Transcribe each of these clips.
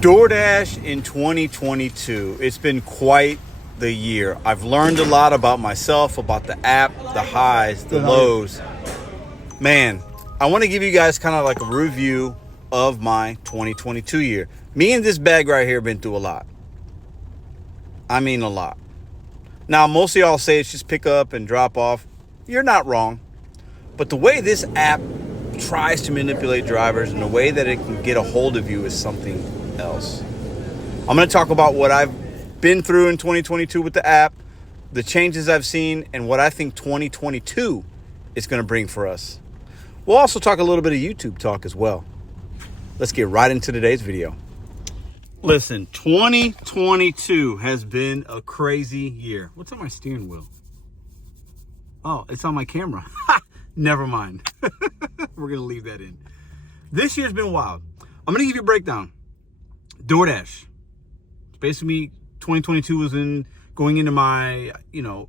DoorDash in 2022. It's been quite the year. I've learned a lot about myself, about the app, the highs, the lows. Man, I want to give you guys kind of like a review of my 2022 year. Me and this bag right here have been through a lot. I mean a lot. Now, most of y'all say it's just pick up and drop off. You're not wrong. But the way this app tries to manipulate drivers and the way that it can get a hold of you is something else. I'm going to talk about what I've been through in 2022 with the app, the changes I've seen, and what I think 2022 is going to bring for us. We'll also talk a little bit of YouTube talk as well. Let's get right into today's video. Listen, 2022 has been a crazy year. What's on my steering wheel? Oh, it's on my camera. Never mind. We're going to leave that in. This year's been wild. I'm going to give you a breakdown. DoorDash. Basically, 2022 was going into my,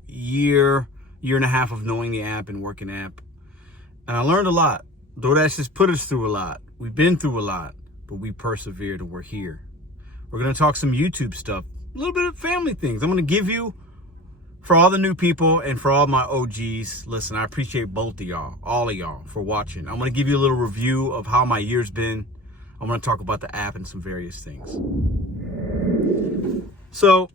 year and a half of knowing the app and working app. And I learned a lot. DoorDash has put us through a lot. We've been through a lot, but we persevered and we're here. We're going to talk some YouTube stuff, a little bit of family things. I'm going to give you, for all the new people and for all my OGs, listen, I appreciate both of y'all, all of y'all, for watching. I'm going to give you a little review of how my year's been. I'm going to talk about the app and some various things. So,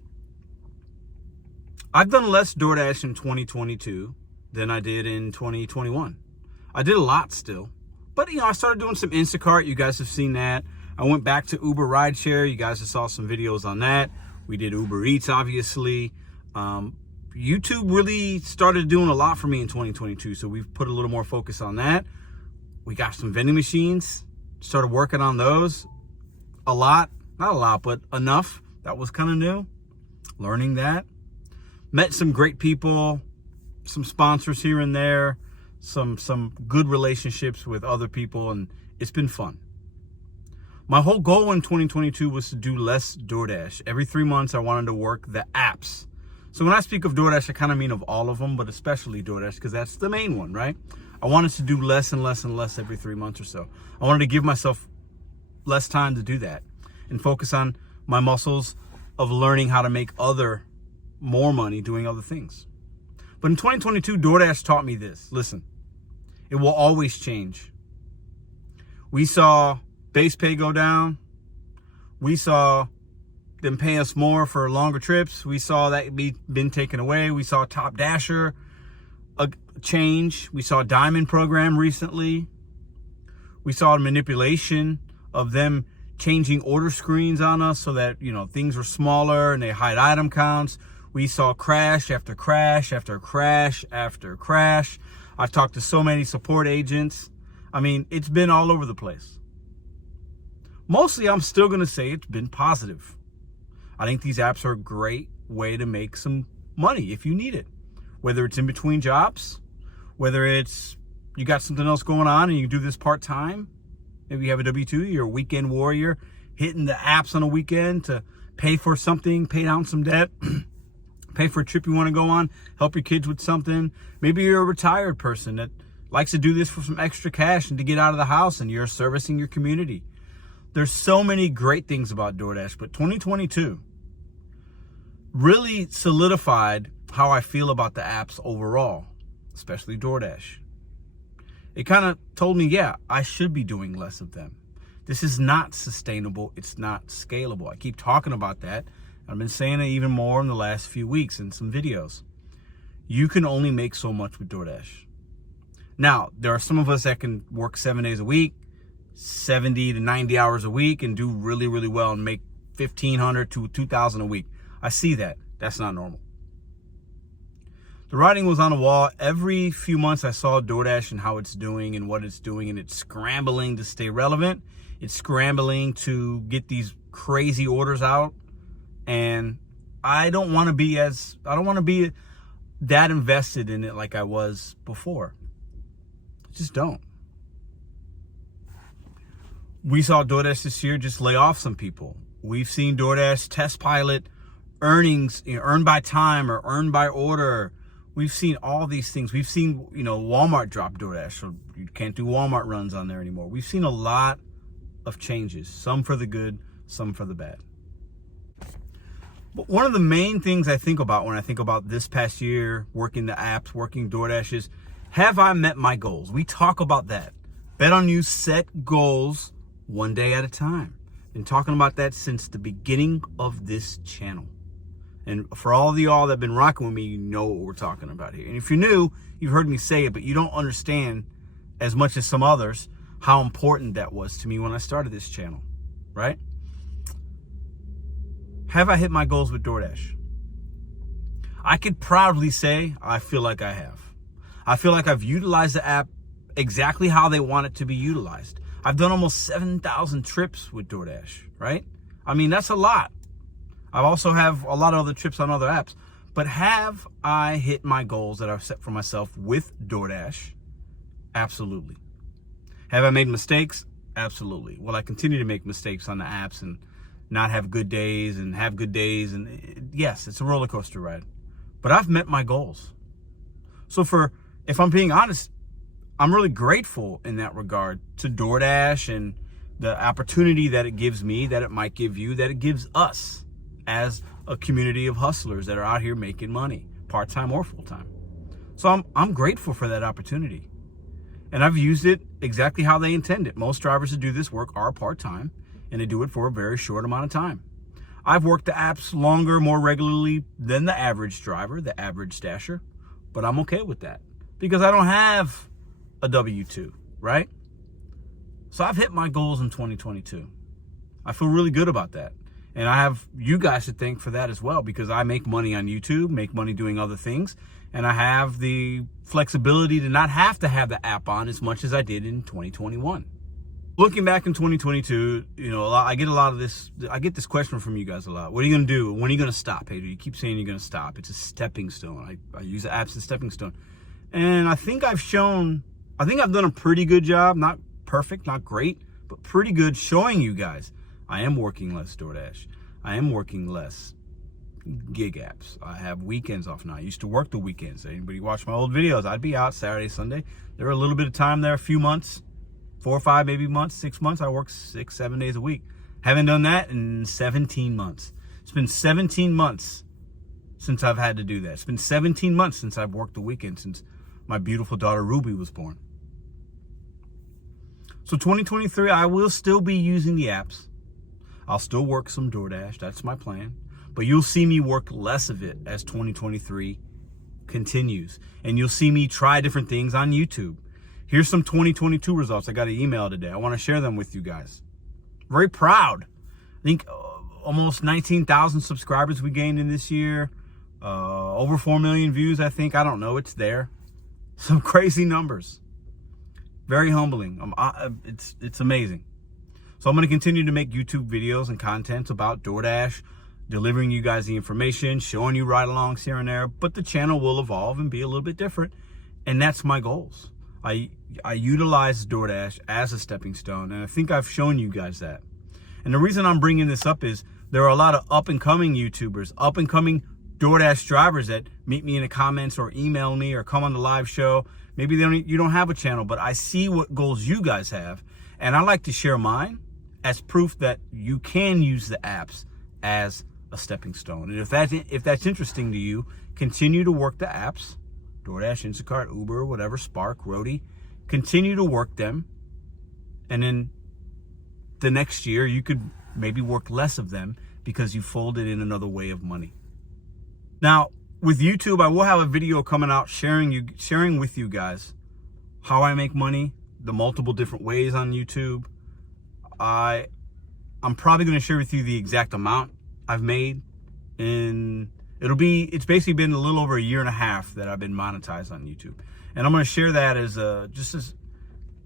I've done less DoorDash in 2022 than I did in 2021. I did a lot still. But, I started doing some Instacart. You guys have seen that. I went back to Uber Rideshare. You guys have saw some videos on that. We did Uber Eats, obviously. YouTube really started doing a lot for me in 2022. So we've put a little more focus on that. We got some vending machines. Started working on those a lot. Not a lot, but enough. That was kind of new. Learning that. Met some great people. Some sponsors here and there. Some good relationships with other people. And it's been fun. My whole goal in 2022 was to do less DoorDash. Every 3 months, I wanted to work the apps. So when I speak of DoorDash, I kind of mean of all of them, but especially DoorDash, because that's the main one, right? I wanted to do less and less and less every 3 months or so. I wanted to give myself less time to do that and focus on my muscles of learning how to make more money doing other things. But in 2022, DoorDash taught me this. Listen, it will always change. We saw base pay go down. We saw them pay us more for longer trips. We saw that been taken away. We saw Top Dasher change. We saw Diamond program recently. We saw manipulation of them changing order screens on us so that, things were smaller and they hide item counts. We saw crash after crash after crash after crash. I've talked to so many support agents. It's been all over the place. Mostly, I'm still going to say it's been positive. I think these apps are a great way to make some money if you need it. Whether it's in between jobs, whether it's you got something else going on and you do this part-time. Maybe you have a W-2, you're a weekend warrior, hitting the apps on a weekend to pay for something, pay down some debt, pay for a trip you want to go on, help your kids with something. Maybe you're a retired person that likes to do this for some extra cash and to get out of the house and you're servicing your community. There's so many great things about DoorDash, but 2022 really solidified how I feel about the apps overall, especially DoorDash. It kind of told me, I should be doing less of them. This is not sustainable. It's not scalable. I keep talking about that. I've been saying it even more in the last few weeks in some videos. You can only make so much with DoorDash. Now, there are some of us that can work 7 days a week, 70 to 90 hours a week and do really, really well and make $1,500 to $2,000 a week. I see that. That's not normal. The writing was on the wall. Every few months I saw DoorDash and how it's doing and what it's doing, and it's scrambling to stay relevant. It's scrambling to get these crazy orders out. And I don't want to be that invested in it like I was before. I just don't. We saw DoorDash this year just lay off some people. We've seen DoorDash test pilot earnings, earned by time or earned by order. We've seen all these things. We've seen, Walmart drop DoorDash, so you can't do Walmart runs on there anymore. We've seen a lot of changes, some for the good, some for the bad. But one of the main things I think about when I think about this past year, working the apps, working DoorDash, is, have I met my goals? We talk about that. BetonYou set goals one day at a time. Been talking about that since the beginning of this channel. And for all of y'all that have been rocking with me, you know what we're talking about here. And if you're new, you've heard me say it, but you don't understand as much as some others how important that was to me when I started this channel, right? Have I hit my goals with DoorDash? I could proudly say I feel like I have. I feel like I've utilized the app exactly how they want it to be utilized. I've done almost 7,000 trips with DoorDash, right? I mean, that's a lot. I also have a lot of other trips on other apps. But have I hit my goals that I've set for myself with DoorDash? Absolutely. Have I made mistakes? Absolutely. Will I continue to make mistakes on the apps and not have good days and have good days? And yes, it's a roller coaster ride. But I've met my goals. So if I'm being honest, I'm really grateful in that regard to DoorDash and the opportunity that it gives me, that it might give you, that it gives us as a community of hustlers that are out here making money, part-time or full-time. So I'm grateful for that opportunity. And I've used it exactly how they intend it. Most drivers who do this work are part-time, and they do it for a very short amount of time. I've worked the apps longer, more regularly than the average driver, the average stasher, but I'm okay with that because I don't have a W-2, right? So I've hit my goals in 2022. I feel really good about that. And I have you guys to thank for that as well, because I make money on YouTube, make money doing other things, and I have the flexibility to not have to have the app on as much as I did in 2021. Looking back in 2022, you know, I get this question from you guys a lot. What are you going to do? When are you going to stop, Pedro? You keep saying you're going to stop. It's a stepping stone. I use the apps as a stepping stone. And I think I've done a pretty good job, not perfect, not great, but pretty good, showing you guys I am working less DoorDash. I am working less gig apps. I have weekends off now. I used to work the weekends. Anybody watch my old videos? I'd be out Saturday, Sunday. There were a little bit of time there, a few months, 4 or 5, maybe months, 6 months. I worked 6, 7 days a week. Haven't done that in 17 months. It's been 17 months since I've had to do that. It's been 17 months since I've worked the weekend, since my beautiful daughter Ruby was born. So 2023, I will still be using the apps. I'll still work some DoorDash. That's my plan. But you'll see me work less of it as 2023 continues. And you'll see me try different things on YouTube. Here's some 2022 results. I got an email today. I want to share them with you guys. Very proud. I think almost 19,000 subscribers we gained in this year. Over 4 million views, I think. I don't know. It's there. Some crazy numbers. Very humbling. It's amazing. So I'm going to continue to make YouTube videos and content about DoorDash, delivering you guys the information, showing you ride-alongs here and there, but the channel will evolve and be a little bit different, and that's my goals. I utilize DoorDash as a stepping stone, and I think I've shown you guys that. And the reason I'm bringing this up is there are a lot of up-and-coming YouTubers, up-and-coming DoorDash drivers that meet me in the comments or email me or come on the live show. Maybe you don't have a channel, but I see what goals you guys have, and I like to share mine as proof that you can use the apps as a stepping stone. And if that's interesting to you, continue to work the apps, DoorDash, Instacart, Uber, whatever, Spark, Roadie, continue to work them. And then the next year, you could maybe work less of them because you folded in another way of money. Now, with YouTube, I will have a video coming out sharing with you guys how I make money, the multiple different ways on YouTube. I'm probably going to share with you the exact amount I've made, and it's basically been a little over 1.5 years that I've been monetized on YouTube. And I'm going to share that as just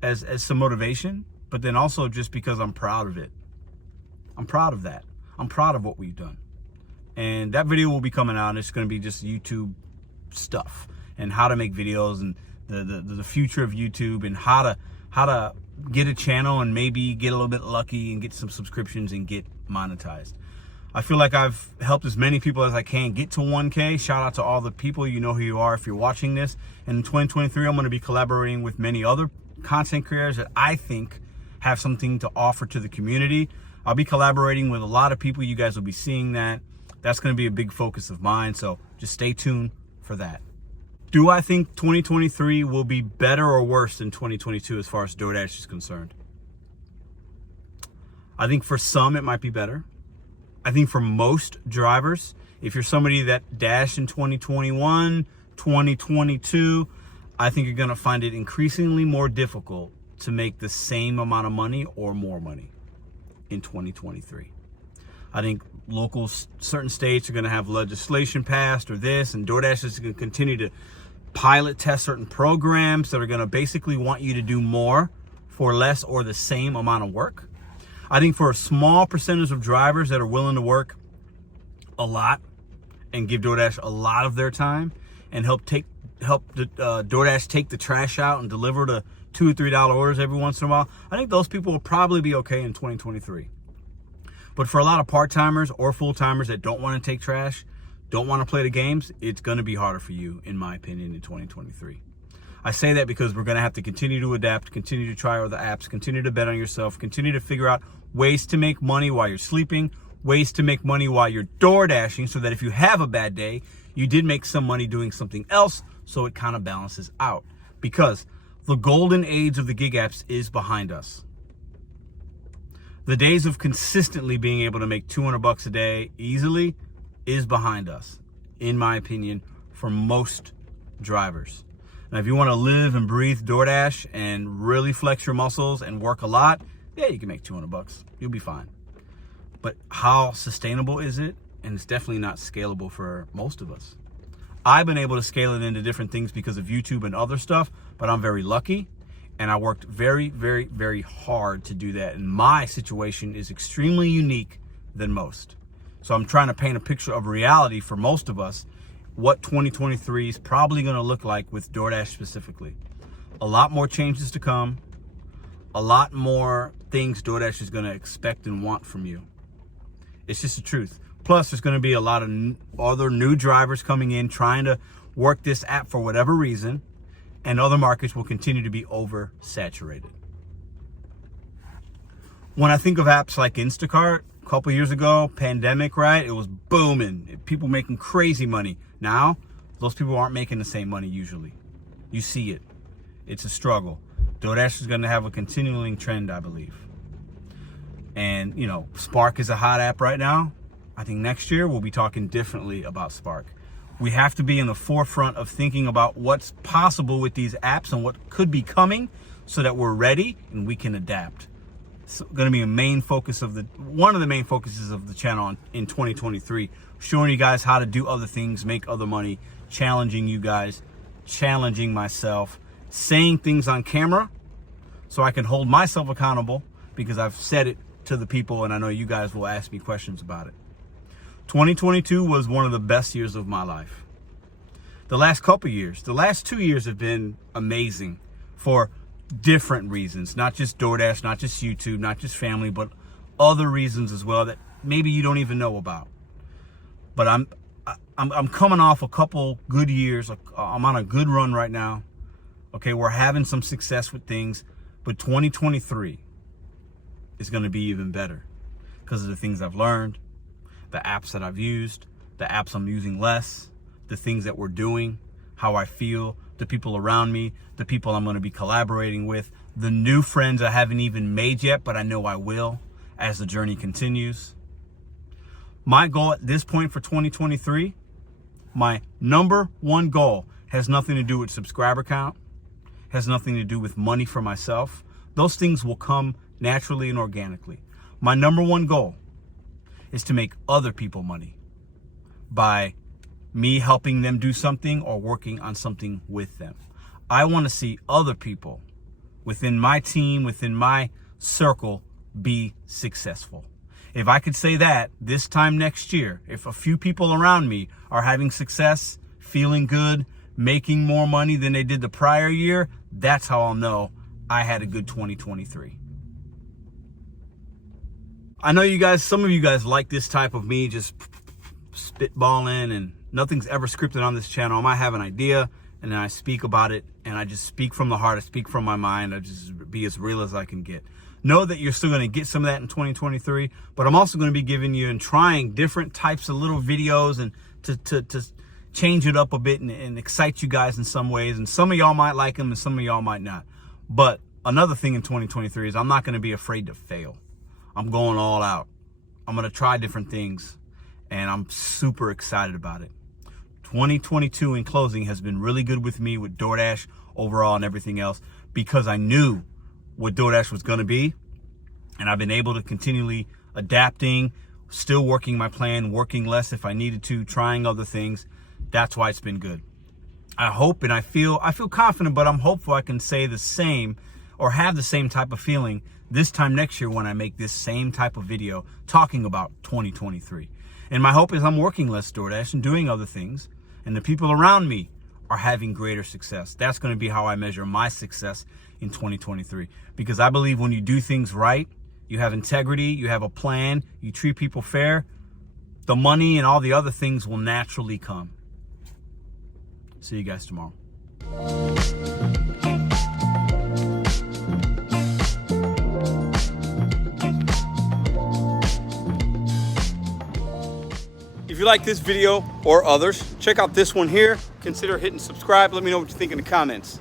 as some motivation, but then also just because I'm proud of it. I'm proud of that. I'm proud of what we've done. And that video will be coming out, and it's going to be just YouTube stuff and how to make videos and the future of YouTube and how to get a channel and maybe get a little bit lucky and get some subscriptions and get monetized. I feel like I've helped as many people as I can get to 1K. Shout out to all the people. You know who you are if you're watching this. And in 2023, I'm going to be collaborating with many other content creators that I think have something to offer to the community. I'll be collaborating with a lot of people. You guys will be seeing that. That's going to be a big focus of mine. So just stay tuned for that. Do I think 2023 will be better or worse than 2022 as far as Doordash is concerned? I think for some, it might be better. I think for most drivers, if you're somebody that dashed in 2021, 2022, I think you're going to find it increasingly more difficult to make the same amount of money or more money in 2023. I think certain states are going to have legislation passed or this, and Doordash is going to continue to pilot test certain programs that are going to basically want you to do more for less or the same amount of work. I think for a small percentage of drivers that are willing to work a lot and give Doordash a lot of their time and help Doordash take the trash out and deliver the $2 or $3 orders every once in a while, I think those people will probably be okay in 2023. But for a lot of part-timers or full-timers that don't want to take trash, don't want to play the games, it's going to be harder for you, in my opinion, in 2023. I say that because we're going to have to continue to adapt, continue to try other apps, continue to bet on yourself, continue to figure out ways to make money while you're sleeping, ways to make money while you're door dashing, so that if you have a bad day, you did make some money doing something else, so it kind of balances out. Because the golden age of the gig apps is behind us. The days of consistently being able to make $200 a day easily is behind us, in my opinion, for most drivers. Now, if you want to live and breathe Doordash and really flex your muscles and work a lot, yeah, you can make $200. You'll be fine. But how sustainable is it? And it's definitely not scalable for most of us. I've been able to scale it into different things because of YouTube and other stuff, but I'm very lucky. And I worked very, very, very hard to do that. And my situation is extremely unique than most. So I'm trying to paint a picture of reality for most of us, what 2023 is probably going to look like with Doordash specifically. A lot more changes to come. A lot more things Doordash is going to expect and want from you. It's just the truth. Plus, there's going to be a lot of other new drivers coming in trying to work this app for whatever reason. And other markets will continue to be oversaturated. When I think of apps like Instacart, a couple years ago, pandemic, right? It was booming. People making crazy money. Now, those people aren't making the same money usually. You see it. It's a struggle. Doordash is going to have a continuing trend, I believe. And, Spark is a hot app right now. I think next year we'll be talking differently about Spark. We have to be in the forefront of thinking about what's possible with these apps and what could be coming so that we're ready and we can adapt. It's going to be one of the main focuses of the channel in 2023, showing you guys how to do other things, make other money, challenging you guys, challenging myself, saying things on camera so I can hold myself accountable because I've said it to the people and I know you guys will ask me questions about it. 2022 was one of the best years of my life. The last 2 years have been amazing for different reasons, not just Doordash, not just YouTube, not just family, but other reasons as well that maybe you don't even know about. But I'm coming off a couple good years. I'm on a good run right now. Okay, we're having some success with things, but 2023 is going to be even better because of the things I've learned, the apps that I've used, the apps I'm using less, the things that we're doing, how I feel, the people around me, the people I'm going to be collaborating with, the new friends I haven't even made yet, but I know I will as the journey continues. My goal at this point for 2023, my number one goal has nothing to do with subscriber count, has nothing to do with money for myself. Those things will come naturally and organically. My number one goal is to make other people money by me helping them do something or working on something with them. I want to see other people within my team, within my circle, be successful. If I could say that this time next year, if a few people around me are having success, feeling good, making more money than they did the prior year, that's how I'll know I had a good 2023. I know some of you guys like this type of me just spitballing and nothing's ever scripted on this channel. I might have an idea and then I speak about it and I just speak from the heart. I speak from my mind. I just be as real as I can get. know that you're still going to get some of that in 2023, but I'm also going to be giving you and trying different types of little videos and to change it up a bit and excite you guys in some ways. And some of y'all might like them and some of y'all might not. But another thing in 2023 is I'm not going to be afraid to fail. I'm going all out. I'm going to try different things, and I'm super excited about it. 2022 in closing has been really good with me with Doordash overall and everything else, because I knew what Doordash was going to be, and I've been able to continually adapting, still working my plan, working less if I needed to, trying other things. That's why it's been good. I hope and I feel confident, but I'm hopeful I can say the same or have the same type of feeling this time next year when I make this same type of video talking about 2023. And my hope is I'm working less Doordash and doing other things, and the people around me are having greater success. That's going to be how I measure my success in 2023. Because I believe when you do things right, you have integrity, you have a plan, you treat people fair, the money and all the other things will naturally come. See you guys tomorrow. If you like this video or others, check out this one here. Consider hitting subscribe. Let me know what you think in the comments.